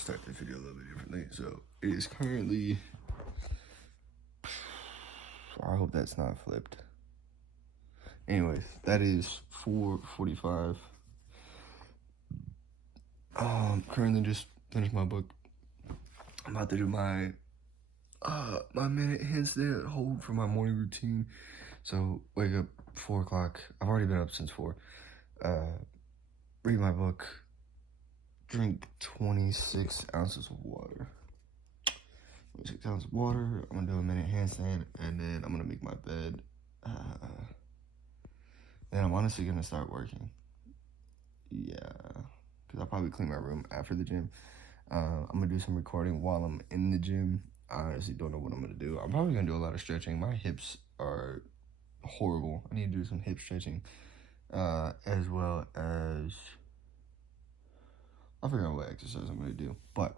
start this video a little bit differently. So it is currently, I hope that's not flipped. Anyways, that is 4:45. Currently just finished my book. I'm about to do my minute handstand hold for my morning routine. So wake up 4 o'clock. I've already been up since 4. Read my book. Drink 26 ounces of water. 26 ounces of water. I'm gonna do a minute handstand, and then I'm gonna make my bed. Then I'm honestly gonna start working. Yeah, because I'll probably clean my room after the gym. I'm gonna do some recording while I'm in the gym. I honestly don't know what I'm gonna do. I'm probably gonna do a lot of stretching. My hips are horrible. I need to do some hip stretching, as well as I'll figure out what exercise I'm gonna do. But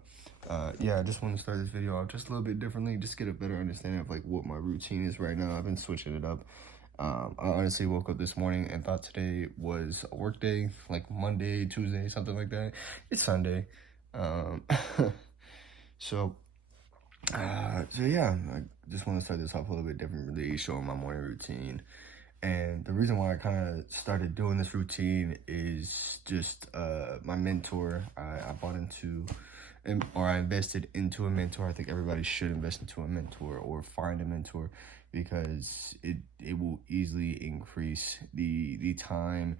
yeah, I just want to start this video off just a little bit differently, just get a better understanding of like what my routine is right now. I've been switching it up. I honestly woke up this morning and thought today was a work day, like Monday, Tuesday, something like that. It's Sunday. So yeah, I just want to start this off a little bit differently, showing my morning routine. And the reason why I kind of started doing this routine is just my mentor. I bought into, or I invested into a mentor. I think everybody should invest into a mentor or find a mentor, because it will easily increase the time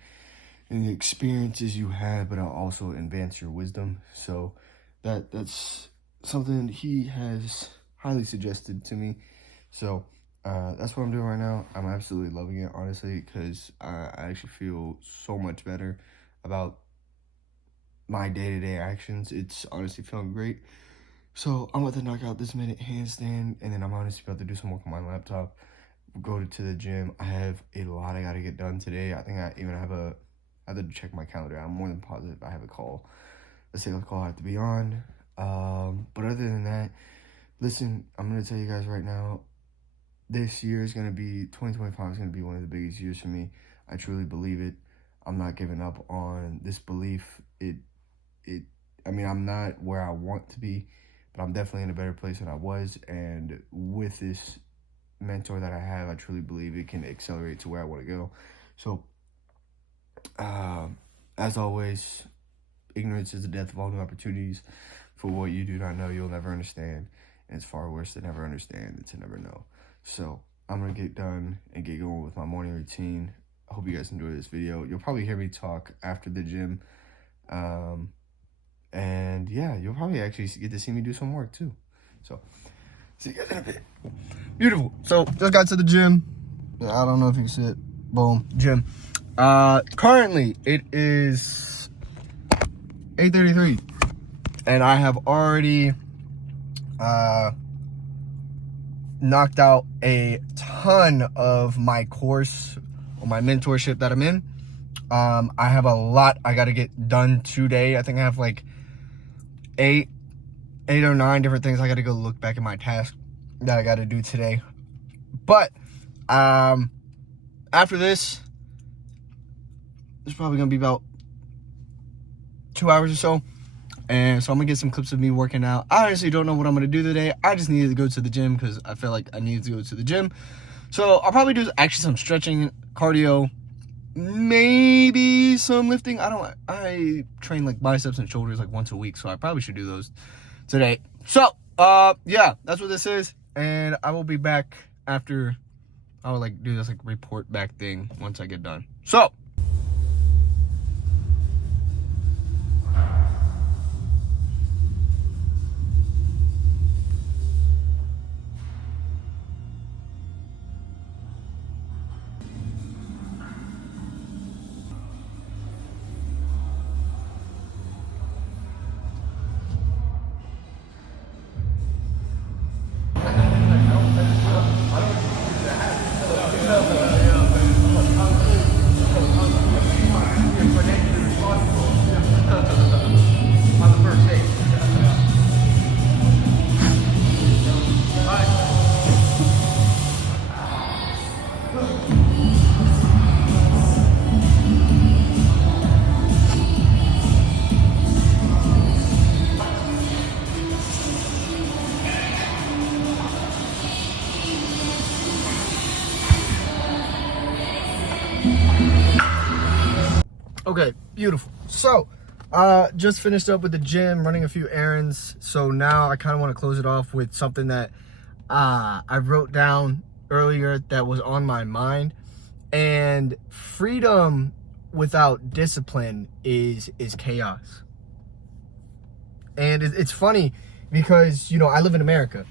and the experiences you have, but it'll also advance your wisdom. So that's something he has highly suggested to me. So that's what I'm doing right now. I'm absolutely loving it, honestly, because I actually feel so much better about my day-to-day actions. It's honestly feeling great. So I'm about to knock out this minute handstand, and then I'm honestly about to do some work on my laptop, go to the gym. I have a lot I got to get done today. I think I even have I have to check my calendar. I'm more than positive I have a call. A sales call I have to be on. But other than that, listen, I'm going to tell you guys right now, this year is going to be, 2025 is going to be one of the biggest years for me. I truly believe it. I'm not giving up on this belief. I mean, I'm not where I want to be, but I'm definitely in a better place than I was. And with this mentor that I have, I truly believe it can accelerate to where I want to go. So, as always, ignorance is the death of all new opportunities. For what you do not know, you'll never understand. And it's far worse to never understand than to never know. So I'm going to get done and get going with my morning routine. I hope you guys enjoy this video. You'll probably hear me talk after the gym. And yeah, you'll probably actually get to see me do some work too. So see you guys in a bit. Beautiful. So just got to the gym. I don't know if you can see it. Boom, gym. Currently it is 8:33. And I have already knocked out a ton of my course or my mentorship that I'm in. I have a lot I got to get done today. I think I have like 8 or 9 different things I got to go look back at my task that I got to do today. But after this, it's probably going to be about 2 hours or so. And so I'm going to get some clips of me working out. I honestly don't know what I'm going to do today. I just needed to go to the gym because I felt like I needed to go to the gym. So I'll probably do actually some stretching, cardio, maybe some lifting. I train like biceps and shoulders like once a week, so I probably should do those today. So, yeah, that's what this is. And I will be back after I will like do this like report back thing once I get done. So. Okay, beautiful. So, just finished up with the gym, running a few errands. So now I kind of want to close it off with something that I wrote down earlier that was on my mind. And freedom without discipline is chaos. And it's funny because, you know, I live in America.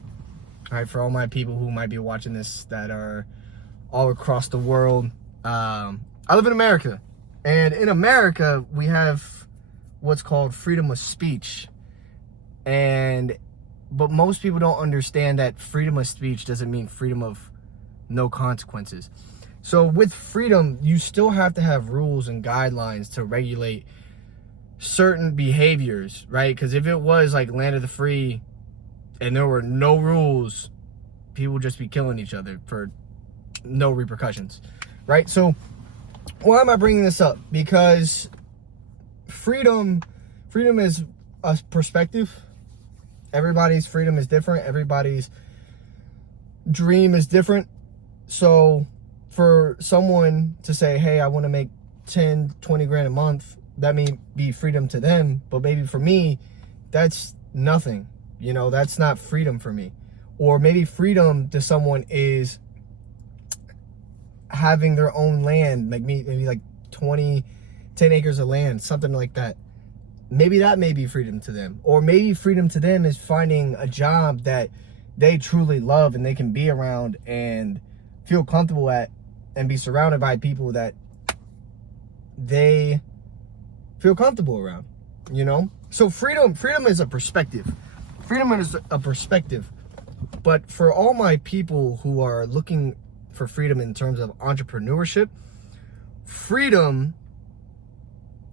All right, for all my people who might be watching this that are all across the world, I live in America. And in America, we have what's called freedom of speech. But most people don't understand that freedom of speech doesn't mean freedom of no consequences. So with freedom, you still have to have rules and guidelines to regulate certain behaviors, right? Because if it was like land of the free and there were no rules, people would just be killing each other for no repercussions, right? So why am I bringing this up? Because freedom is a perspective. Everybody's freedom is different. Everybody's dream is different. So for someone to say, hey, I want to make 10, 20 grand a month, that may be freedom to them. But maybe for me, that's nothing. You know, that's not freedom for me. Or maybe freedom to someone is having their own land, like maybe like 10 acres of land, something like that. Maybe that may be freedom to them. Or maybe freedom to them is finding a job that they truly love and they can be around and feel comfortable at and be surrounded by people that they feel comfortable around, you know? So freedom is a perspective. Freedom is a perspective. But for all my people who are looking for freedom in terms of entrepreneurship, freedom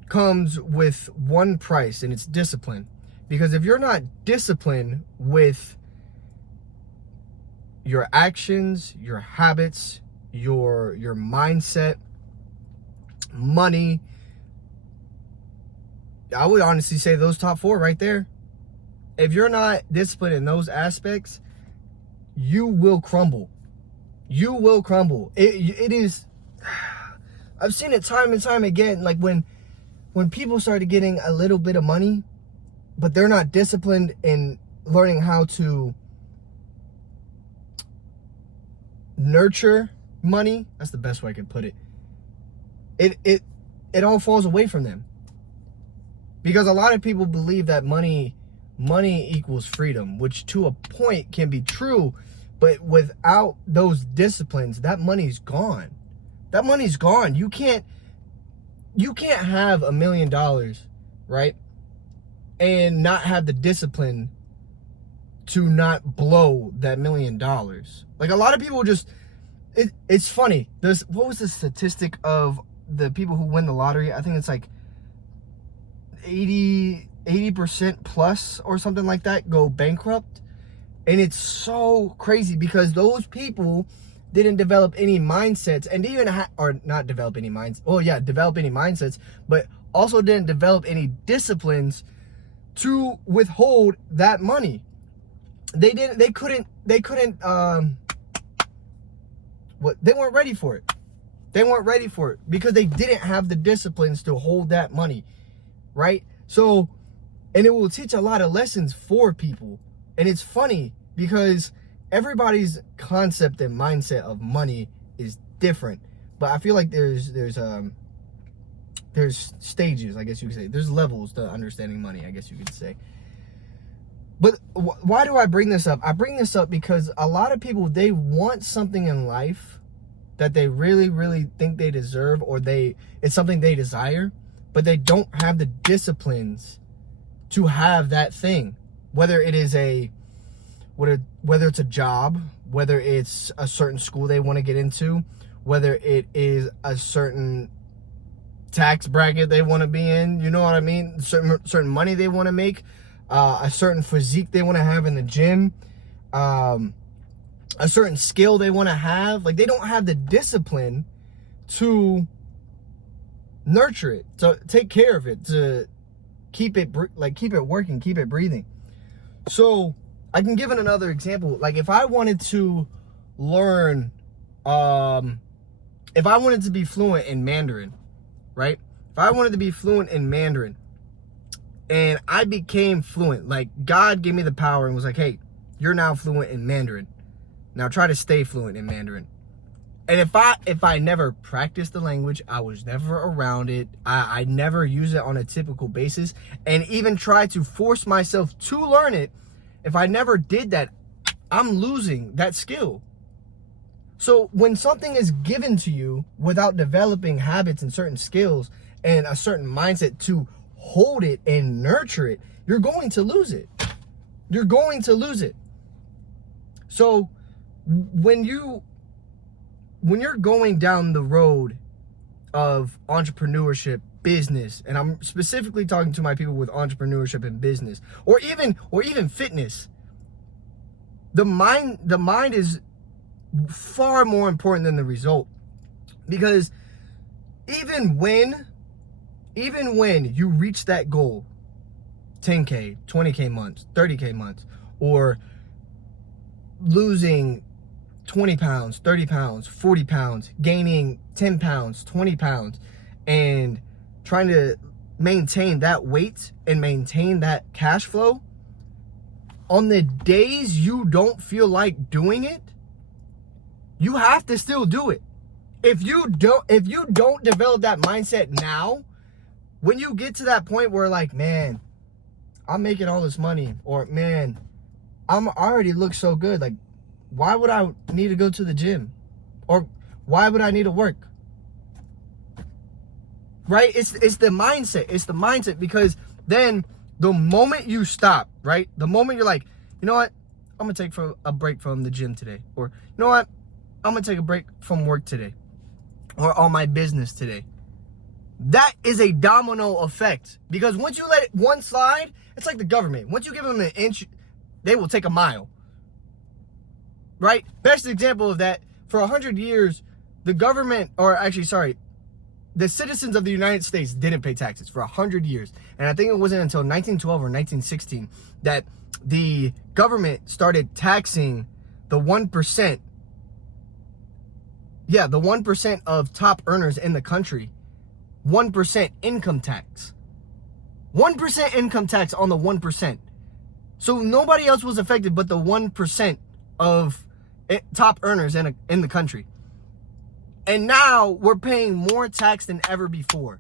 comes with one price, and it's discipline. Because if you're not disciplined with your actions, your habits, your mindset, money, I would honestly say those top four right there. If you're not disciplined in those aspects, you will crumble. You will crumble. It is, I've seen it time and time again, like when people started getting a little bit of money, but they're not disciplined in learning how to nurture money. That's the best way I could put it. It all falls away from them. Because a lot of people believe that money equals freedom, which to a point can be true, but without those disciplines, that money's gone. That money's gone. You can't have $1 million, right? And not have the discipline to not blow that $1 million. Like a lot of people just, it's funny. What was the statistic of the people who win the lottery? I think it's like 80% plus or something like that go bankrupt. And it's so crazy because those people didn't develop any mindsets and not develop any minds. Oh yeah, develop any mindsets, but also didn't develop any disciplines to withhold that money. They couldn't they weren't ready for it. They weren't ready for it because they didn't have the disciplines to hold that money, right? So, and it will teach a lot of lessons for people. And it's funny because everybody's concept and mindset of money is different. But I feel like there's stages, I guess you could say. There's levels to understanding money, I guess you could say. But why do I bring this up? I bring this up because a lot of people, they want something in life that they really, really think they deserve, or it's something they desire, but they don't have the disciplines to have that thing. Whether it's a job, whether it's a certain school they want to get into, whether it is a certain tax bracket they want to be in, you know what I mean? Certain money they want to make, a certain physique they want to have in the gym, a certain skill they want to have. Like, they don't have the discipline to nurture it, to take care of it, to keep it working, keep it breathing. So I can give it another example. Like, if I wanted to learn, if I wanted to be fluent in Mandarin, right? If I wanted to be fluent in Mandarin and I became fluent, like God gave me the power and was like, hey, you're now fluent in Mandarin. Now try to stay fluent in Mandarin. And if I never practiced the language, I was never around it, I never use it on a typical basis, and even try to force myself to learn it, if I never did that, I'm losing that skill. So when something is given to you without developing habits and certain skills and a certain mindset to hold it and nurture it, you're going to lose it. You're going to lose it. So when you're going down the road of entrepreneurship, business, and I'm specifically talking to my people with entrepreneurship and business, or even fitness, the mind is far more important than the result. Because even when you reach that goal, 10K, 20K months, 30K months, or losing 20 pounds, 30 pounds, 40 pounds, gaining 10 pounds, 20 pounds, and trying to maintain that weight and maintain that cash flow, on the days you don't feel like doing it, you have to still do it. If you don't develop that mindset now, when you get to that point where like, man, I'm making all this money, or man, I already look so good, like, why would I need to go to the gym? Or why would I need to work? Right? It's the mindset. It's the mindset, because then the moment you stop, right? The moment you're like, you know what? I'm going to take a break from the gym today. Or, you know what? I'm going to take a break from work today. Or on my business today. That is a domino effect. Because once you let one slide, it's like the government. Once you give them an inch, they will take a mile. Right? Best example of that, for 100 years, the government, or actually, sorry, the citizens of the United States didn't pay taxes for 100 years. And I think it wasn't until 1912 or 1916 that the government started taxing the 1%. Yeah, the 1% of top earners in the country. 1% income tax. 1% income tax on the 1%. So nobody else was affected but the 1% of top earners in the country. And now we're paying more tax than ever before.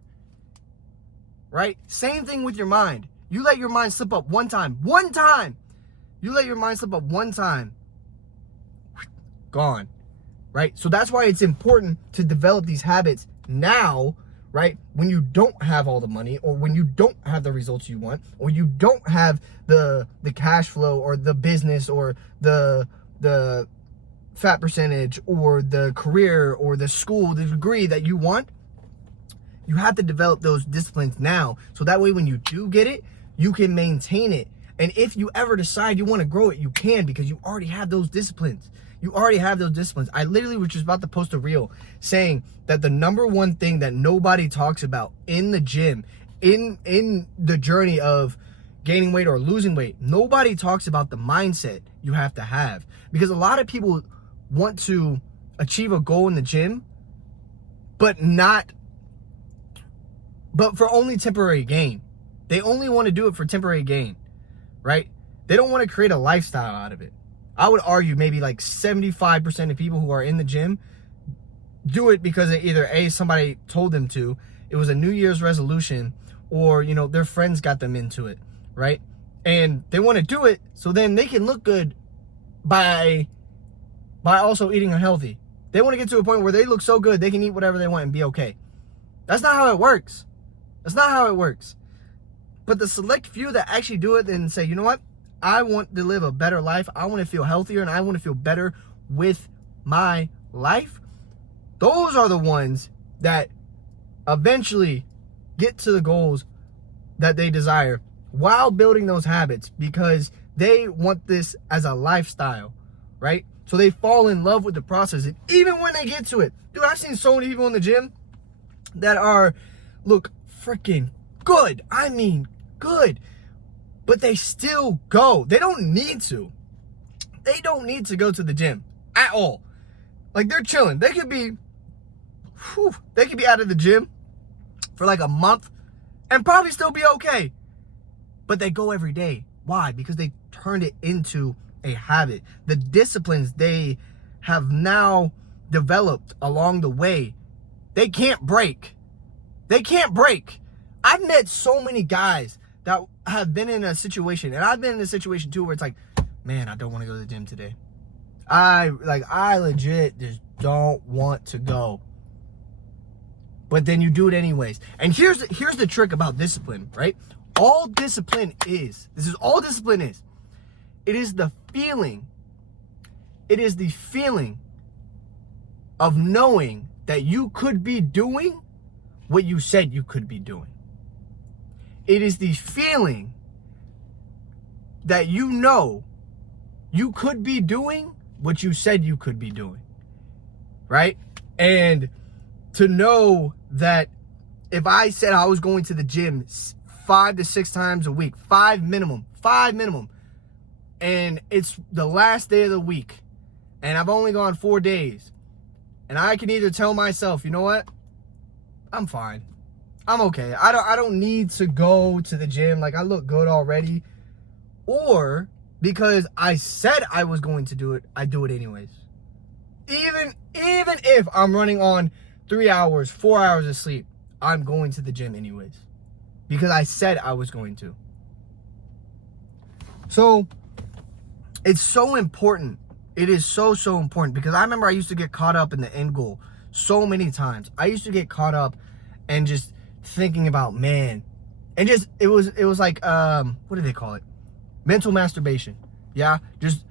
Right? Same thing with your mind. You let your mind slip up one time. You let your mind slip up one time. Gone. Right? So that's why it's important to develop these habits now, right? When you don't have all the money, or when you don't have the results you want, or you don't have the cash flow, or the business, or the fat percentage, or the career, or the school, the degree that you want. You have to develop those disciplines now, so that way when you do get it, you can maintain it. And if you ever decide you want to grow it, you can, because you already have those disciplines. You already have those disciplines. I literally was just about to post a reel saying that the number one thing that nobody talks about in the gym, in the journey of gaining weight or losing weight, nobody talks about the mindset you have to have. Because a lot of people want to achieve a goal in the gym, but for only temporary gain. They only want to do it for temporary gain, right? They don't want to create a lifestyle out of it. I would argue maybe like 75% of people who are in the gym do it because they either somebody told them to, it was a New Year's resolution, or their friends got them into it, right? And they want to do it so then they can look good by also eating unhealthy. They want to get to a point where they look so good they can eat whatever they want and be okay. That's not how it works. That's not how it works. But the select few that actually do it and say, you know what? I want to live a better life. I want to feel healthier, and I want to feel better with my life. Those are the ones that eventually get to the goals that they desire while building those habits, because they want this as a lifestyle, right? So they fall in love with the process. And even when they get to it, dude, I've seen so many people in the gym that look freaking good. I mean, good. But they still go. They don't need to. They don't need to go to the gym at all. Like, they're chilling. They could be out of the gym for like a month and probably still be okay. But they go every day. Why? Because they turned it into a habit. The disciplines they have now developed along the way, they can't break. They can't break. I've met so many guys that have been in a situation, and I've been in a situation too, where it's like, man, I don't want to go to the gym today. I legit just don't want to go. But then you do it anyways. And here's the trick about discipline, right? All discipline is, this is all discipline is. It is the feeling. It is the feeling of knowing that you could be doing what you said you could be doing. It is the feeling that you know you could be doing what you said you could be doing, right? And to know that if I said I was going to the gym 5 to 6 times a week, 5 minimum, and it's the last day of the week, and I've only gone 4 days, and I can either tell myself, you know what, I'm fine, I'm okay, I don't need to go to the gym, like I look good already, or because I said I was going to do it, I do it anyways. Even if I'm running on 3 hours, 4 hours of sleep, I'm going to the gym anyways, because I said I was going to. So it's so important. It is so important, because I remember I used to get caught up in the end goal so many times. I used to get caught up and just thinking about, man, and just it was like what do they call it? Mental masturbation. Yeah, just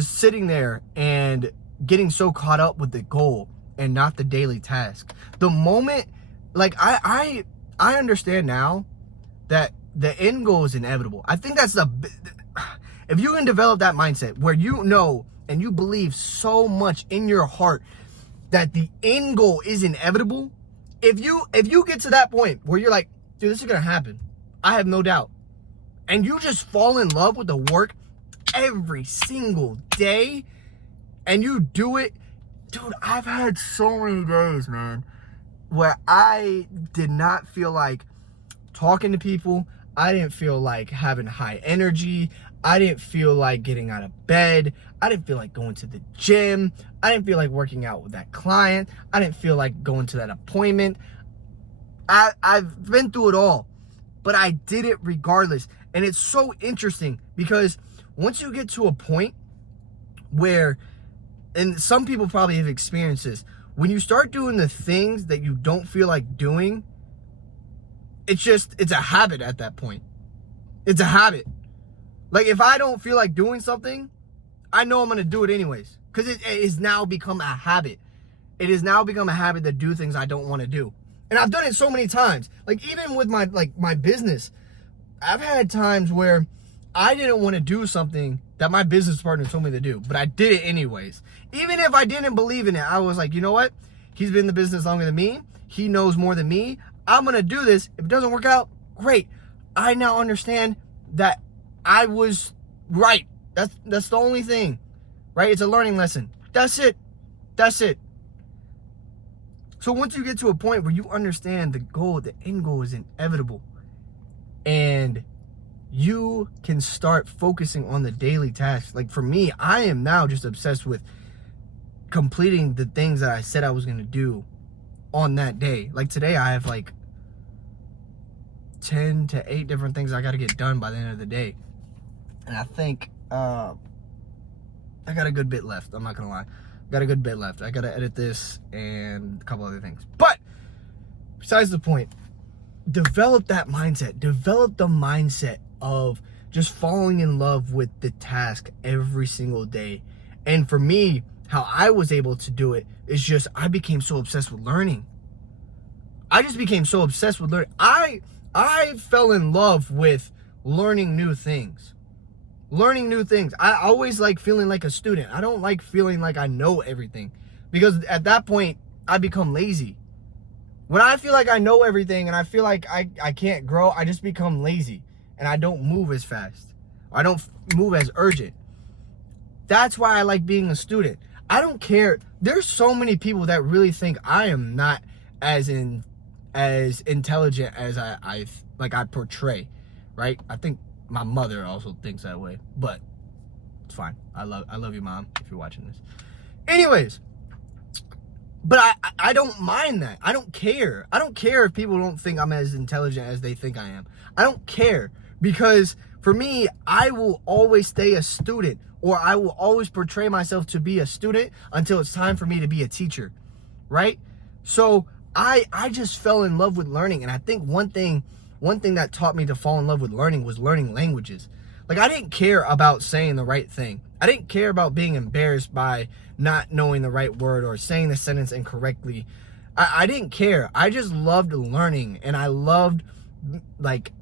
sitting there and getting so caught up with the goal and not the daily task. The moment, like I understand now that the end goal is inevitable. I think that's if you can develop that mindset where you know and you believe so much in your heart that the end goal is inevitable, if you get to that point where you're like, dude, this is gonna happen, I have no doubt, and you just fall in love with the work every single day and you do it, dude, I've had so many days, man, where I did not feel like talking to people. I didn't feel like having high energy. I didn't feel like getting out of bed. I didn't feel like going to the gym. I didn't feel like working out with that client. I didn't feel like going to that appointment. I've been through it all, but I did it regardless. And it's so interesting because once you get to a point where, and some people probably have experienced this, when you start doing the things that you don't feel like doing, it's a habit at that point. It's a habit. Like if I don't feel like doing something, I know I'm going to do it anyways, because it has now become a habit. It has now become a habit to do things I don't want to do. And I've done it so many times. Like even with my business, I've had times where I didn't want to do something that my business partner told me to do, but I did it anyways. Even if I didn't believe in it, I was like, you know what? He's been in the business longer than me. He knows more than me. I'm going to do this. If it doesn't work out, great. I now understand that I was right. That's the only thing, right? It's a learning lesson. That's it. So once you get to a point where you understand the end goal is inevitable, and you can start focusing on the daily tasks. Like for me, I am now just obsessed with completing the things that I said I was going to do on that day. Like today I have like 10 to 8 different things I got to get done by the end of the day. And I think I got a good bit left. I'm not going to lie. Got a good bit left. I got to edit this and a couple other things. But besides the point, develop that mindset. Develop the mindset of just falling in love with the task every single day. And for me, how I was able to do it is just I became so obsessed with learning. I just became so obsessed with learning. I fell in love with learning new things. I always like feeling like a student. I don't like feeling like I know everything, because at that point I become lazy. When I feel like I know everything and I feel like I can't grow, I just become lazy and I don't move as fast. I don't move as urgent. That's why I like being a student. I don't care. There's so many people that really think I am not as as intelligent as I portray, right? I think my mother also thinks that way, but it's fine. I love you, Mom, if you're watching this. Anyways, but I don't mind that. I don't care. I don't care if people don't think I'm as intelligent as they think I am. I don't care, because for me, I will always stay a student, or I will always portray myself to be a student until it's time for me to be a teacher, right? So I just fell in love with learning, and I think one thing that taught me to fall in love with learning was learning languages. Like, I didn't care about saying the right thing. I didn't care about being embarrassed by not knowing the right word or saying the sentence incorrectly. I didn't care. I just loved learning, and I loved, like,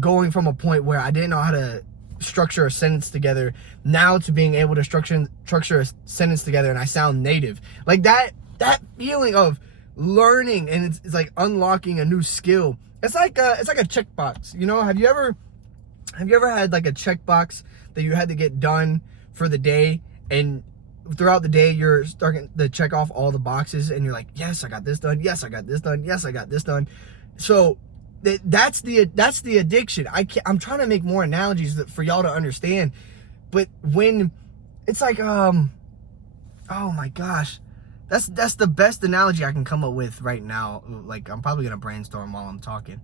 going from a point where I didn't know how to structure a sentence together now to being able to structure a sentence together and I sound native. Like, that feeling of learning, and it's like unlocking a new skill. It's like a checkbox. You know, have you ever had like a checkbox that you had to get done for the day, and throughout the day you're starting to check off all the boxes, and you're like, yes, I got this done, yes, I got this done, yes, I got this done. So that's the addiction. I'm trying to make more analogies for y'all to understand, but when it's like, oh my gosh, that's the best analogy I can come up with right now. Like, I'm probably gonna brainstorm while I'm talking.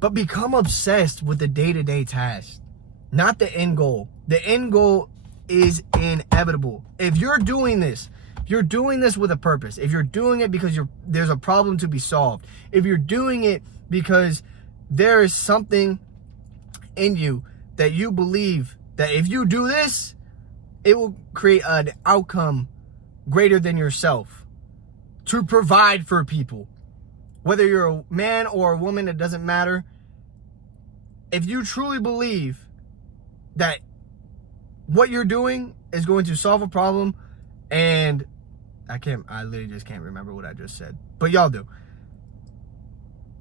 But become obsessed with the day-to-day tasks, not the end goal. The end goal is inevitable. If you're doing this with a purpose, if you're doing it because there's a problem to be solved, if you're doing it because there is something in you that you believe that if you do this, it will create an outcome greater than yourself to provide for people. Whether you're a man or a woman, it doesn't matter. If you truly believe that what you're doing is going to solve a problem, and I literally just can't remember what I just said, but y'all do.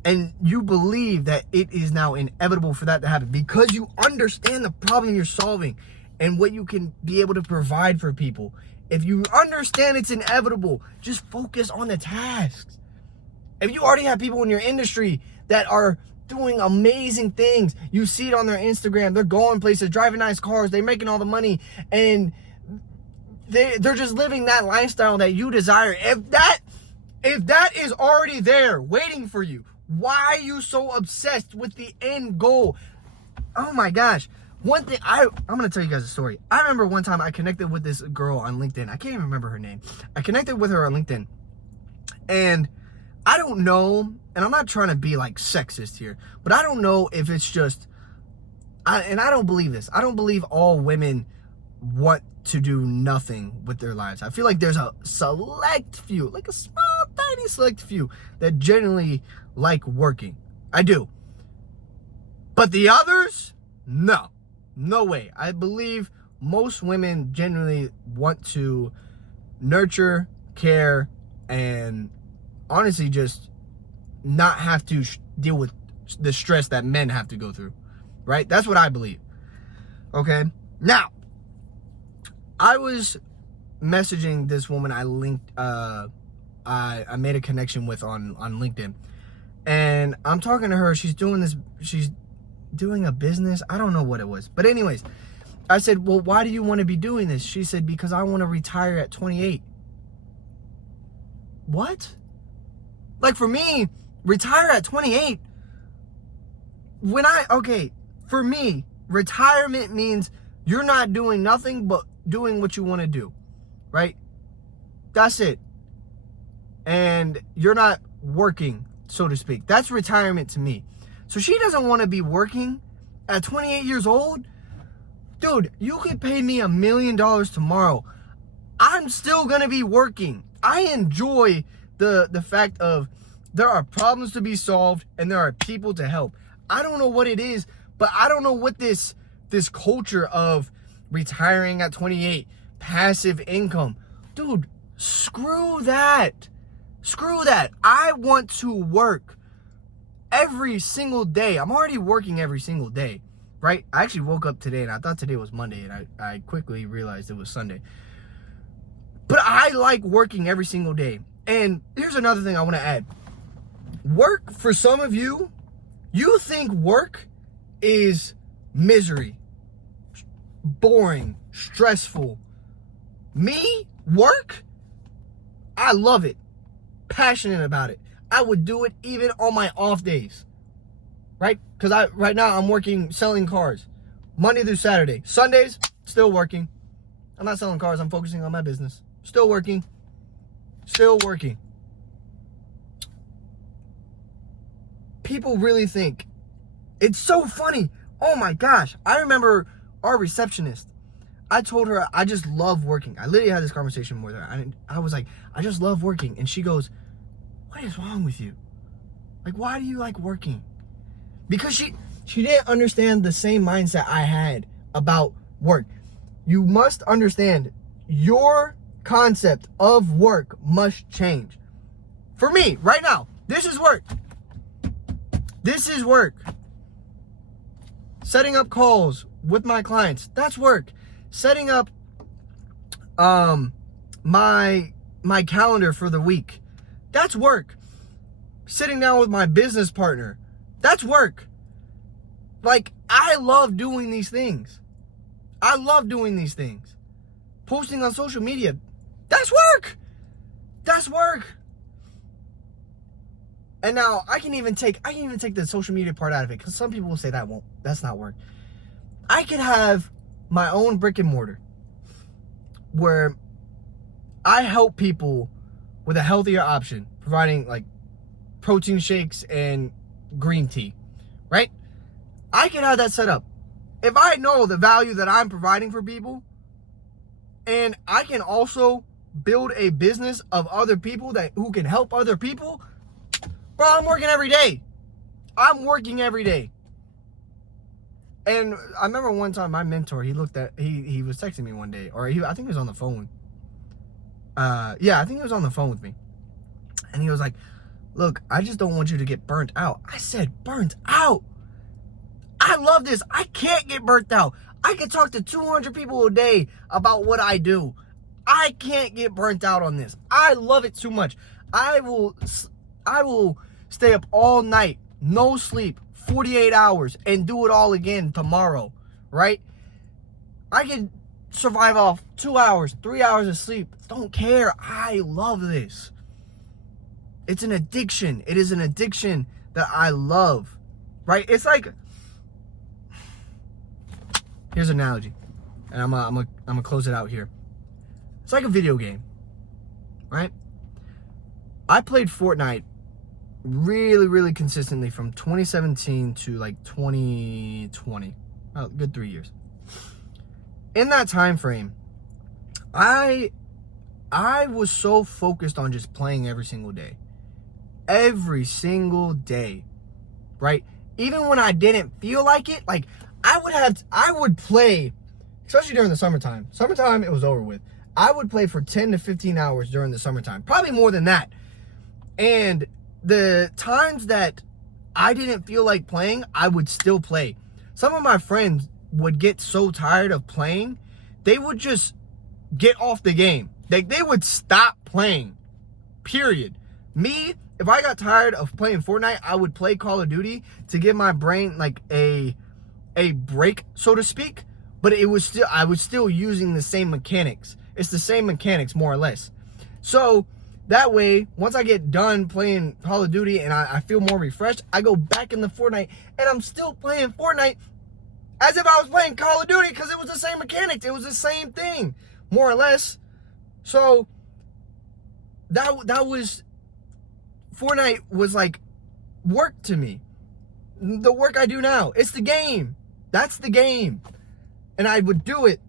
And you believe that it is now inevitable for that to happen because you understand the problem you're solving and what you can be able to provide for people. If you understand it's inevitable, just focus on the tasks. If you already have people in your industry that are doing amazing things, you see it on their Instagram, they're going places, driving nice cars, they're making all the money, and they're just living that lifestyle that you desire. If that is already there waiting for you, why are you so obsessed with the end goal? Oh my gosh. One thing, I'm going to tell you guys a story. I remember one time I connected with this girl on LinkedIn. I can't even remember her name. I connected with her on LinkedIn. And I don't know, and I'm not trying to be like sexist here, but I don't know if it's just, and I don't believe this. I don't believe all women want to do nothing with their lives. I feel like there's a select few, like a small, tiny select few that generally like working. I do. But the others, no. No way. I believe most women generally want to nurture, care, and honestly just not have to deal with the stress that men have to go through, right? That's what I believe. Okay? Now, I was messaging this woman I made a connection with on LinkedIn, and I'm talking to her. She's doing a business. I don't know what it was. But anyways, I said, well, why do you want to be doing this? She said, because I want to retire at 28. What? Like, for me, retire at 28, for me, retirement means you're not doing nothing but doing what you want to do, right? That's it. And you're not working, so to speak. That's retirement to me. So she doesn't want to be working at 28 years old. Dude, you could pay me $1 million tomorrow. I'm still going to be working. I enjoy the fact of there are problems to be solved and there are people to help. I don't know what it is, but I don't know what this culture of retiring at 28, passive income. Dude, screw that. Screw that. I want to work every single day. I'm already working every single day, right? I actually woke up today and I thought today was Monday, and I quickly realized it was Sunday. But I like working every single day. And here's another thing I want to add. Work, for some of you, you think work is misery, boring, stressful. Me, work, I love it, passionate about it. I would do it even on my off days, right? Because right now I'm working selling cars, Monday through Saturday. Sundays, still working. I'm not selling cars, I'm focusing on my business. Still working. People really think, it's so funny. Oh my gosh. I remember our receptionist. I told her I just love working. I literally had this conversation with her. I was like, I just love working. And she goes, what is wrong with you? Like, why do you like working? Because she didn't understand the same mindset I had about work. You must understand, your concept of work must change. For me, right now, this is work. This is work. Setting up calls with my clients, that's work. Setting up my calendar for the week, that's work. Sitting down with my business partner, that's work. Like, I love doing these things. Posting on social media, that's work. And now I can even take the social media part out of it, because some people will say that's not work. I could have my own brick and mortar where I help people with a healthier option, providing like protein shakes and green tea, right? I can have that set up. If I know the value that I'm providing for people, and I can also build a business of other people who can help other people, bro, I'm working every day. And I remember one time my mentor, he was texting me one day, or I think he was on the phone. I think he was on the phone with me. And he was like, look, I just don't want you to get burnt out. I said, burnt out? I love this. I can't get burnt out. I can talk to 200 people a day about what I do. I can't get burnt out on this. I love it too much. I will stay up all night, no sleep, 48 hours, and do it all again tomorrow, right? I can survive off 2 hours, 3 hours of sleep. Don't care. I love this. It's an addiction. It is an addiction that I love, right? It's like, here's an analogy, and I'm gonna close it out here. It's like a video game, right? I played Fortnite really, really consistently from 2017 to like 2020, a good 3 years. In that time frame, I was so focused on just playing every single day, right? Even when I didn't feel like it, like I would play, especially during the summertime. It was over with. I would play for 10 to 15 hours during the summertime, probably more than that. And the times that I didn't feel like playing, I would still play. Some of my friends would get so tired of playing, they would just get off the game. They would stop playing, period. Me, if I got tired of playing Fortnite, I would play Call of Duty to give my brain like a break, so to speak. But I was still using the same mechanics. It's the same mechanics, more or less. So that way, once I get done playing Call of Duty and I feel more refreshed, I go back into Fortnite and I'm still playing Fortnite as if I was playing Call of Duty, because it was the same mechanics. It was the same thing, more or less. So that was, Fortnite was like work to me. The work I do now, it's the game. That's the game. And I would do it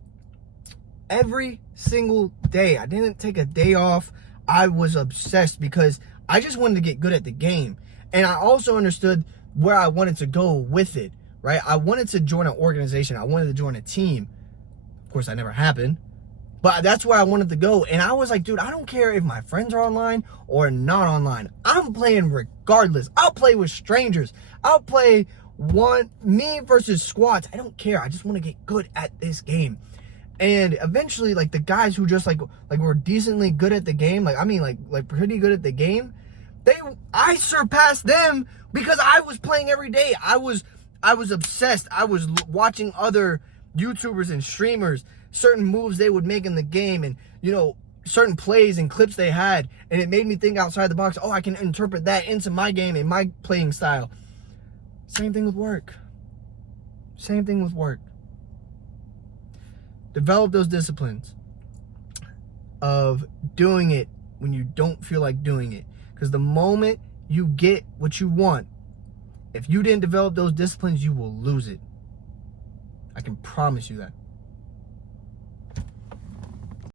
every single day. I didn't take a day off. I was obsessed because I just wanted to get good at the game. And I also understood where I wanted to go with it, right? I wanted to join an organization. I wanted to join a team. Of course, that never happened. But that's where I wanted to go. And I was like, dude, I don't care if my friends are online or not online. I'm playing regardless. I'll play with strangers. I'll play me versus squads. I don't care. I just want to get good at this game. And eventually, like, the guys who just like were decently good at the game, like pretty good at the game, I surpassed them because I was playing every day. I was obsessed. I was watching other YouTubers and streamers, certain moves they would make in the game, and certain plays and clips they had, and it made me think outside the box. Oh, I can interpret that into my game and my playing style. Same thing with work. Same thing with work. Develop those disciplines of doing it when you don't feel like doing it. Because the moment you get what you want, if you didn't develop those disciplines, you will lose it. I can promise you that.